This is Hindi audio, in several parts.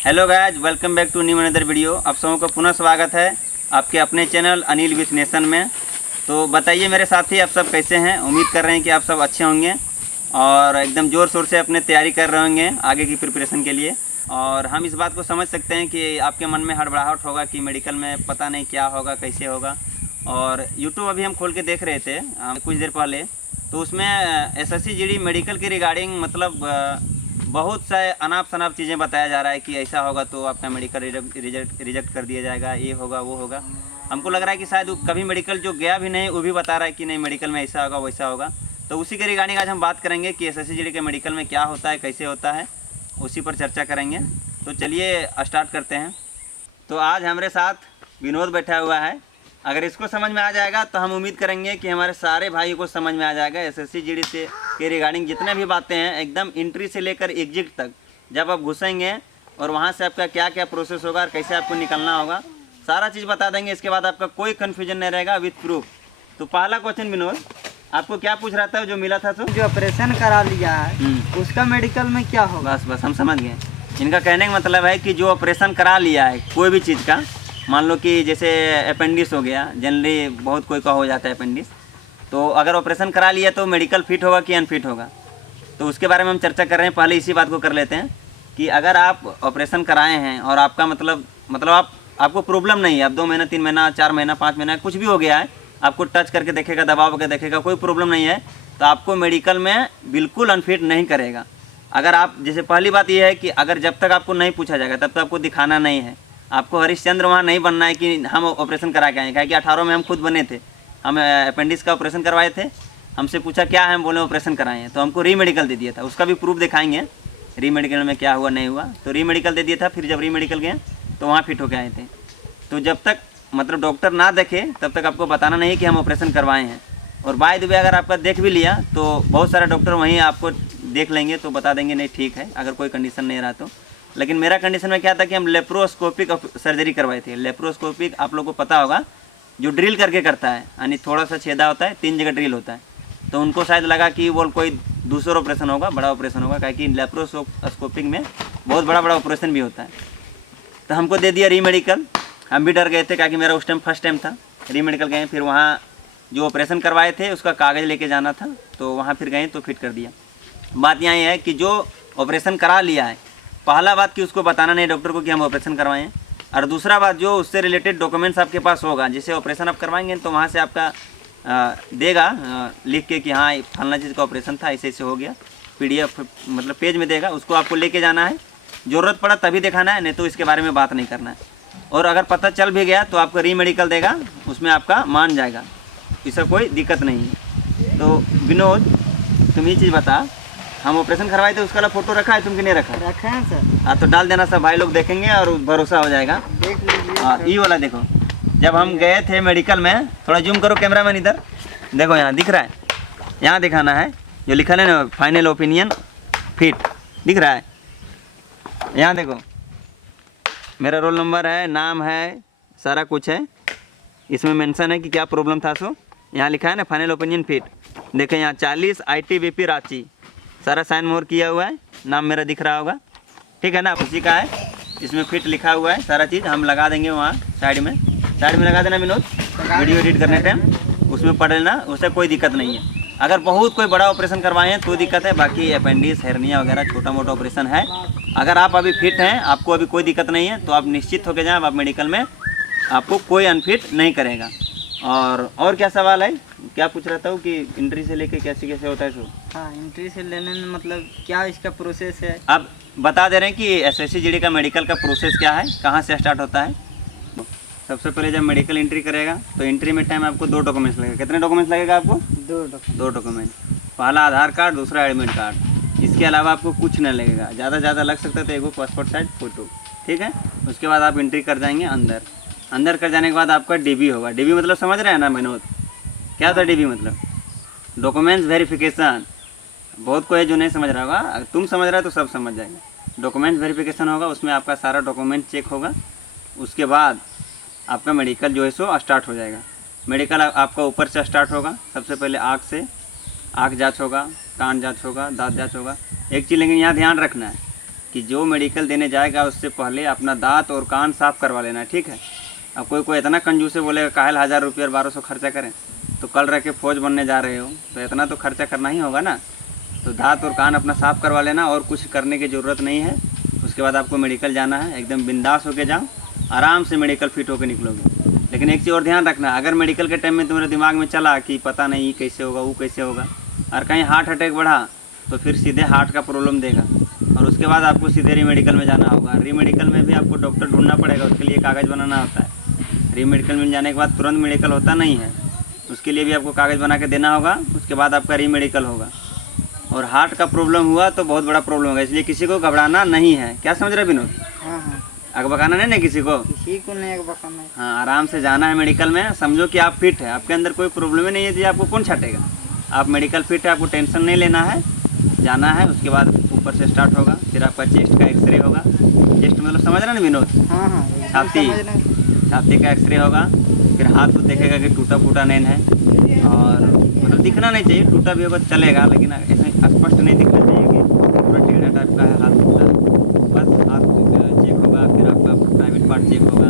Hello guys, welcome back to new another video. आप सबों का पुनः स्वागत है आपके अपने चैनल अनिल विथ नेशन में। तो बताइए मेरे साथी, आप सब कैसे हैं? उम्मीद कर रहे हैं कि आप सब अच्छे होंगे और एकदम ज़ोर शोर से अपने तैयारी कर रहे होंगे आगे की प्रिपरेशन के लिए। और हम इस बात को समझ सकते हैं कि आपके मन में हड़बड़ाहट होगा कि मेडिकल में पता नहीं क्या होगा, कैसे होगा। और यूट्यूब अभी हम खोल के देख रहे थे कुछ देर पहले, तो उसमें एसएससी जीडी मेडिकल के रिगार्डिंग मतलब बहुत से अनाप शनाप चीज़ें बताया जा रहा है कि ऐसा होगा तो आपका मेडिकल रिजेक्ट कर दिया जाएगा, ये होगा वो होगा। हमको लग रहा है कि शायद कभी मेडिकल जो गया भी नहीं वो भी बता रहा है कि नहीं मेडिकल में ऐसा होगा वैसा होगा। तो उसी के रिगार्डिंग आज हम बात करेंगे कि एसएससी जीडी के मेडिकल में क्या होता है, कैसे होता है, उसी पर चर्चा करेंगे। तो चलिए स्टार्ट करते हैं। तो आज हमारे साथ विनोद बैठा हुआ है। अगर इसको समझ में आ जाएगा तो हम उम्मीद करेंगे कि हमारे सारे भाइयों को समझ में आ जाएगा एसएससी जीडी से के रिगार्डिंग जितने भी बातें हैं, एकदम एंट्री से लेकर एग्जिट तक। जब आप घुसेंगे और वहाँ से आपका क्या क्या प्रोसेस होगा और कैसे आपको निकलना होगा, सारा चीज़ बता देंगे। इसके बाद आपका कोई कन्फ्यूजन नहीं रहेगा विथ प्रूफ। तो पहला क्वेश्चन विनोद, आपको क्या पूछ रहा था जो मिला था? तो जो ऑपरेशन करा लिया है उसका मेडिकल में क्या होगा? बस हम समझ गए। इनका कहने का मतलब है कि जो ऑपरेशन करा लिया है कोई भी चीज़ का, मान लो कि जैसे अपेंडिक्स हो गया, जनरली बहुत कोई का हो जाता है अपेंडिक्स, तो अगर ऑपरेशन करा लिया तो मेडिकल फिट होगा कि अनफिट होगा, तो उसके बारे में हम चर्चा कर रहे हैं। पहले इसी बात को कर लेते हैं कि अगर आप ऑपरेशन कराए हैं और आपका मतलब आपको प्रॉब्लम नहीं है, आप 2 महीना 3 महीना 4 महीना 5 महीना कुछ भी हो गया है, आपको टच करके देखेगा, दबाव करके देखेगा, कोई प्रॉब्लम नहीं है, तो आपको मेडिकल में बिल्कुल अनफिट नहीं करेगा। अगर आप जैसे पहली बात यह है कि अगर जब तक आपको नहीं पूछा जाएगा तब तक आपको दिखाना नहीं है। आपको हरिश्चंद्र वहाँ नहीं बनना है कि हम ऑपरेशन करा के आए, क्या कि 18 में हम खुद बने थे, हम अपेंडिक्स का ऑपरेशन करवाए थे। हमसे पूछा क्या है, हम बोले ऑपरेशन कराए हैं, तो हमको री मेडिकल दे दिया था। उसका भी प्रूफ दिखाएंगे री मेडिकल में क्या हुआ नहीं हुआ। तो री मेडिकल दे दिया था, फिर जब री मेडिकल गए तो वहाँ फिट होके आए थे। तो जब तक मतलब डॉक्टर ना देखे तब तक आपको बताना नहीं कि हम ऑपरेशन करवाए हैं। और बाय द वे अगर आपका देख भी लिया तो बहुत सारे डॉक्टर वहीं आपको देख लेंगे तो बता देंगे नहीं ठीक है, अगर कोई कंडीशन नहीं रहा तो। लेकिन मेरा कंडीशन में क्या था कि हम लेप्रोस्कोपिक सर्जरी करवाए थे। लेप्रोस्कोपिक आप लोगों को पता होगा, जो ड्रिल करके करता है, यानी थोड़ा सा छेदा होता है, 3 जगह ड्रिल होता है। तो उनको शायद लगा कि वो कोई दूसरा ऑपरेशन होगा, बड़ा ऑपरेशन होगा, क्या कि लेप्रोस्कोपिक में बहुत बड़ा ऑपरेशन भी होता है। तो हमको दे दिया री मेडिकल। हम भी डर गए थे, क्या कि मेरा उस टाइम फर्स्ट टाइम था। री मेडिकल गए, फिर वहाँ जो ऑपरेशन करवाए थे उसका कागज़ लेके जाना था, तो वहाँ फिर गए तो फिट कर दिया। बात यहाँ है कि जो ऑपरेशन करा लिया है, पहला बात कि उसको बताना नहीं डॉक्टर को कि हम ऑपरेशन करवाएं, और दूसरा बात जो उससे रिलेटेड डॉक्यूमेंट्स आपके पास होगा, जैसे ऑपरेशन आप करवाएंगे तो वहाँ से आपका देगा लिख के कि हाँ फलना चीज़ का ऑपरेशन था, ऐसे ऐसे हो गया, PDF मतलब पेज में देगा, उसको आपको लेके जाना है। ज़रूरत पड़ा तभी दिखाना है, नहीं तो इसके बारे में बात नहीं करना है। और अगर पता चल भी गया तो आपको री मेडिकल देगा, उसमें आपका मान जाएगा, इससे कोई दिक्कत नहीं है। तो विनोद तुम ही चीज़ बता, हम ऑपरेशन करवाए थे उसका वाला फोटो रखा है तुम कि नहीं रखा? रखे हैं सर। हाँ तो डाल देना, सब भाई लोग देखेंगे और भरोसा हो जाएगा। देख लीजिए। हाँ ये वाला देखो, जब हम गए थे मेडिकल में, थोड़ा जूम करो कैमरा मैन इधर, देखो यहाँ दिख रहा है, यहाँ दिखाना है जो लिखा है ना फाइनल ओपिनियन फिट, दिख रहा है? यहाँ देखो मेरा रोल नंबर है, नाम है, सारा कुछ है, इसमें मेंशन है कि क्या प्रॉब्लम था। सो यहाँ लिखा है ना फाइनल ओपिनियन फिट, देखें यहाँ 40 ITBP रांची, सारा साइन मोहर किया हुआ है, नाम मेरा दिख रहा होगा, ठीक है ना? उसी का है, इसमें फिट लिखा हुआ है, सारा चीज़ हम लगा देंगे वहाँ साइड में लगा देना विनोद, वीडियो एडिट करने टाइम उसमें पढ़ लेना, उससे कोई दिक्कत नहीं है। अगर बहुत कोई बड़ा ऑपरेशन करवाए हैं तो दिक्कत है, बाकी अपेंडिक्स हेर्निया वगैरह छोटा मोटा ऑपरेशन है। अगर आप अभी फिट हैं, आपको अभी कोई दिक्कत नहीं है, तो आप निश्चित होकर जाएँ, आप मेडिकल में आपको कोई अनफिट नहीं करेगा। और क्या सवाल है, क्या पूछ रहा था कि एंट्री से लेके कैसे कैसे होता है? सो हाँ, एंट्री से लेने में मतलब क्या इसका प्रोसेस है? आप बता दे रहे हैं कि एसएससी जीडी का मेडिकल का प्रोसेस क्या है, कहाँ से स्टार्ट होता है। सबसे पहले जब मेडिकल एंट्री करेगा तो एंट्री में टाइम आपको 2 डॉक्यूमेंट्स लगेगा। कितने डॉक्यूमेंट्स लगेगा आपको? 2 डॉक्यूमेंट। पहला आधार कार्ड, दूसरा एडमिट कार्ड। इसके अलावा आपको कुछ नहीं लगेगा, ज़्यादा लग सकता है तो एक पासपोर्ट साइज फ़ोटो, ठीक है? उसके बाद आप एंट्री कर जाएंगे अंदर कर जाने के बाद आपका DB होगा। DB मतलब समझ रहे हैं ना विनोद, क्या होता है DB मतलब? Documents verification. बहुत कोई है जो नहीं समझ रहा होगा, तुम समझ रहे हो तो सब समझ जाएगा। डॉक्यूमेंट्स वेरिफिकेशन होगा, उसमें आपका सारा डॉक्यूमेंट चेक होगा। उसके बाद आपका मेडिकल जो है सो स्टार्ट हो जाएगा। मेडिकल आपका ऊपर से स्टार्ट होगा। सबसे पहले आँख जाँच होगा, कान जाँच होगा, दांत जाँच होगा। एक चीज़ लेकिन यहाँ ध्यान रखना है, कि जो मेडिकल देने जाएगा उससे पहले अपना दांत और कान साफ़ करवा लेना, ठीक है। अब कोई इतना कंजूस से बोलेगा काहे 1000 रुपये और 1200 खर्चा करें, तो कल रह के फौज बनने जा रहे हो तो इतना तो खर्चा करना ही होगा ना। तो दांत और कान अपना साफ़ करवा लेना और कुछ करने की ज़रूरत नहीं है। उसके बाद आपको मेडिकल जाना है, एकदम बिंदास होके जाओ, आराम से मेडिकल फिट होकर निकलोगे। लेकिन एक चीज़ और ध्यान रखना, अगर मेडिकल के टाइम में तुम्हारे दिमाग में चला कि पता नहीं ये कैसे होगा वो कैसे होगा और कहीं हार्ट अटैक बढ़ा तो फिर सीधे हार्ट का प्रॉब्लम देगा और उसके बाद आपको सीधे री मेडिकल में जाना होगा। री मेडिकल में भी आपको डॉक्टर ढूंढना पड़ेगा, उसके लिए कागज़ बनाना होता है। री मेडिकल में जाने के बाद तुरंत मेडिकल होता नहीं है, उसके लिए भी आपको कागज़ बना के देना होगा, उसके बाद आपका री मेडिकल होगा। और हार्ट का प्रॉब्लम हुआ तो बहुत बड़ा प्रॉब्लम होगा, इसलिए किसी को घबराना नहीं है। क्या समझ रहे विनोद? हाँ हाँ, अगबकाना नहीं ना किसी को। किसी को नहीं बकाना है। हाँ, आराम से जाना है मेडिकल में, समझो कि आप फिट है, आपके अंदर कोई प्रॉब्लम ही नहीं है, जी आपको कौन छाटेगा। आप मेडिकल फिट है, आपको टेंशन नहीं लेना है, जाना है। उसके बाद ऊपर से स्टार्ट होगा, फिर आपका चेस्ट का एक्सरे होगा। चेस्ट मतलब समझ रहे हैं ना विनोद? हाँ हाँ, एकदम छाती, समझ रहे हैं। छाती का एक्सरे होगा। फिर हाथ को देखेगा कि टूटा फूटा नहीं है, और मतलब दिखना नहीं चाहिए, टूटा भी होगा चलेगा लेकिन ऐसे स्पष्ट नहीं दिखना चाहिए कि पूरा टेढ़ा टाइप का है हाथ टूटा। बस हाथ चेक होगा, फिर आपका प्राइवेट पार्ट चेक होगा,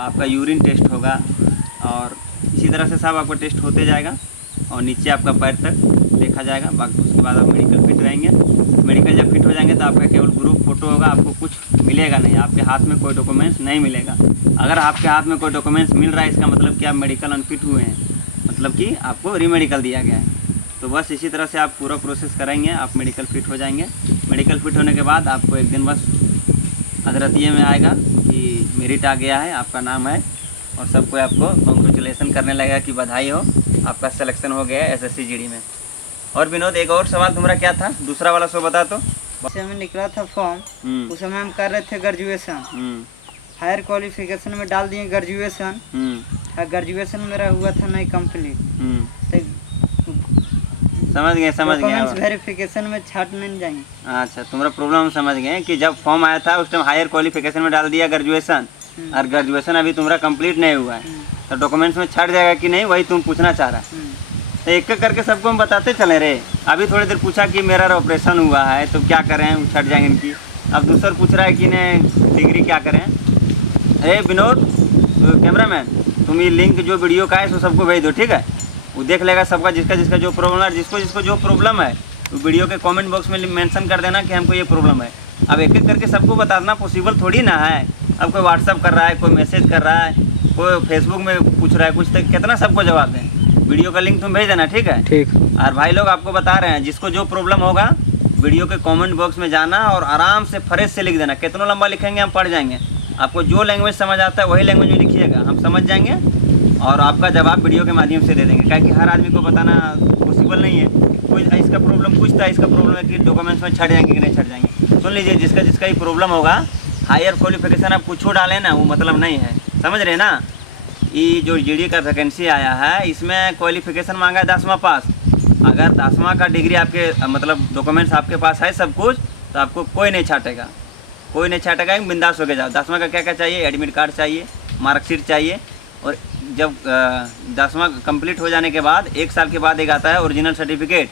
आपका यूरिन टेस्ट होगा, और इसी तरह से सब आपका टेस्ट होते जाएगा और नीचे आपका पैर तक देखा जाएगा। बाकी उसके बाद आप मेडिकल फिट रहेंगे। मेडिकल जब फिट हो जाएंगे तो आपका केवल ग्रुप फोटो होगा, आपको कुछ मिलेगा नहीं, आपके हाथ में कोई डॉक्यूमेंट्स नहीं मिलेगा। अगर आपके हाथ में कोई डॉक्यूमेंट्स मिल रहा है इसका मतलब कि आप मेडिकल अनफिट हुए हैं, मतलब कि आपको रीमेडिकल दिया गया है। तो बस इसी तरह से आप पूरा प्रोसेस करेंगे, आप मेडिकल फिट हो जाएंगे। मेडिकल फिट होने के बाद आपको एक दिन बस अदरतिये में आएगा कि मेरिट आ गया है, आपका नाम है, और सबको आपको कॉन्ग्रेचुलेसन करने लगेगा कि बधाई हो, आपका सिलेक्शन हो गया है SSC GD में। और विनोद, एक और सवाल तुम्हारा क्या था? दूसरा वाला सो बता तो। उस समय निकला था फॉर्म, उस समय हम कर रहे थे ग्रेजुएशन, हायर क्वालिफिकेशन में डाल दिए ग्रेजुएशन, और ग्रेजुएशन मेरा हुआ था नहीं कंप्लीट, तो समझ गए। वेरिफिकेशन में छाट नहीं जाएंगे। अच्छा, तुम्हारा प्रॉब्लम समझ गए कि जब फॉर्म आया था उस टाइम हायर क्वालिफिकेशन में डाल दिया ग्रेजुएशन, और ग्रेजुएशन अभी तुम्हारा कंप्लीट नहीं हुआ है, तो डॉक्यूमेंट्स में छट जाएगा कि नहीं, वही तुम पूछना चाह रहा है। तो एक एक करके सबको हम बताते चले रहे। अभी थोड़ी देर पूछा कि मेरा ऑपरेशन हुआ है तो क्या करें, छट जाएंगे इनकी। अब दूसरा पूछ रहा है कि नहीं डिग्री क्या करें। अरे विनोद कैमरामैन, तुम ये लिंक जो वीडियो का है इसको सबको भेज दो, ठीक है? वो देख लेगा सबका, जिसका जिसका जो प्रॉब्लम है, जिसको जो प्रॉब्लम है वो वीडियो के कमेंट बॉक्स में मेंशन कर देना कि हमको ये प्रॉब्लम है। अब एक एक करके सबको बताना पॉसिबल थोड़ी ना है। अब कोई व्हाट्सअप कर रहा है, कोई मैसेज कर रहा है, कोई फेसबुक में पूछ रहा है कुछ, तक कितना सबको जवाब दें। वीडियो का लिंक तुम भेज देना, ठीक है? ठीक। और भाई लोग आपको बता रहे हैं, जिसको जो प्रॉब्लम होगा वीडियो के कमेंट बॉक्स में जाना और आराम से फ्रेश से लिख देना। कितना लंबा लिखेंगे हम पढ़ जाएंगे। आपको जो लैंग्वेज समझ आता है वही लैंग्वेज में लिखिएगा, हम समझ जाएंगे और आपका जवाब वीडियो के माध्यम से दे देंगे। क्या कि हर आदमी को बताना पॉसिबल नहीं है। कोई इसका प्रॉब्लम पूछता है, इसका प्रॉब्लम है कि डॉक्यूमेंट्स में छट जाएंगे कि नहीं छट जाएंगे। सुन लीजिए, जिसका जिसका ये प्रॉब्लम होगा, हायर क्वालिफिकेशन आप कुछ डालें ना, वो मतलब नहीं है, समझ रहे ना? ये जो GD का वैकेंसी आया है इसमें क्वालिफिकेशन मांगा है 10वां पास। अगर 10वां का डिग्री आपके मतलब डॉक्यूमेंट्स आपके पास है सब कुछ, तो आपको कोई नहीं छाटेगा, कोई नहीं छाटेगा। बिंदास होके जाओ। 10वां का क्या क्या चाहिए? एडमिट कार्ड चाहिए, मार्कशीट चाहिए, और जब 10वां कंप्लीट हो जाने के बाद 1 साल के बाद एक आता है ओरिजिनल सर्टिफिकेट,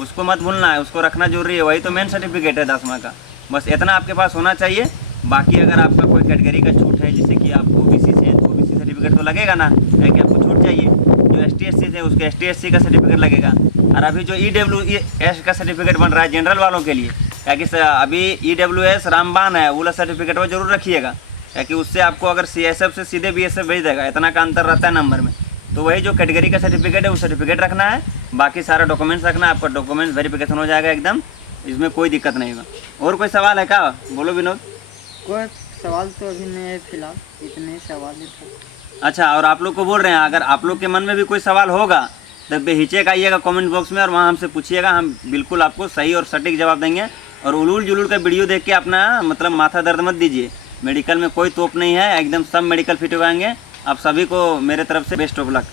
उसको मत भूलना है, उसको रखना जरूरी है। वही तो मेन सर्टिफिकेट है 10वां का। बस इतना आपके पास होना चाहिए। बाकी अगर आपका कोई कैटेगरी का छूट है, जैसे कि आप OBC से, OBC सर्टिफिकेट तो लगेगा ना, कि आपको छूट चाहिए। जो ST/SC से उसके ST/SC का सर्टिफिकेट लगेगा। और अभी जो EWS का सर्टिफिकेट बन रहा है जनरल वालों के लिए, क्या कि अभी EWS रामबान है, वो सर्टिफिकेट वो जरूर रखिएगा, क्या कि उससे आपको अगर CSF से सीधे BSF भेज देगा, इतना का अंतर रहता है नंबर में। तो वही जो कैटेगरी का सर्टिफिकेट है वो सर्टिफिकेट रखना है, बाकी सारा डॉक्यूमेंट्स रखना है। आपका डॉक्यूमेंट्स वेरिफिकेशन हो जाएगा एकदम, इसमें कोई दिक्कत नहीं होगा। और कोई सवाल है क्या? बोलो विनोद। कोई सवाल तो अभी नहीं है फिलहाल, इतने सवाल ही थे। अच्छा, और आप लोग को बोल रहे हैं, अगर आप लोग के मन में भी कोई सवाल होगा तो बेहिचक आइएगा कमेंट बॉक्स में और वहाँ हमसे पूछिएगा, हम बिल्कुल आपको सही और सटीक जवाब देंगे। और उलूल जुलूल का वीडियो देख के अपना मतलब माथा दर्द मत दीजिए। मेडिकल में कोई तोप नहीं है, एकदम सब मेडिकल फिट हो जाएंगे। आप सभी को मेरे तरफ से बेस्ट ऑफ लक।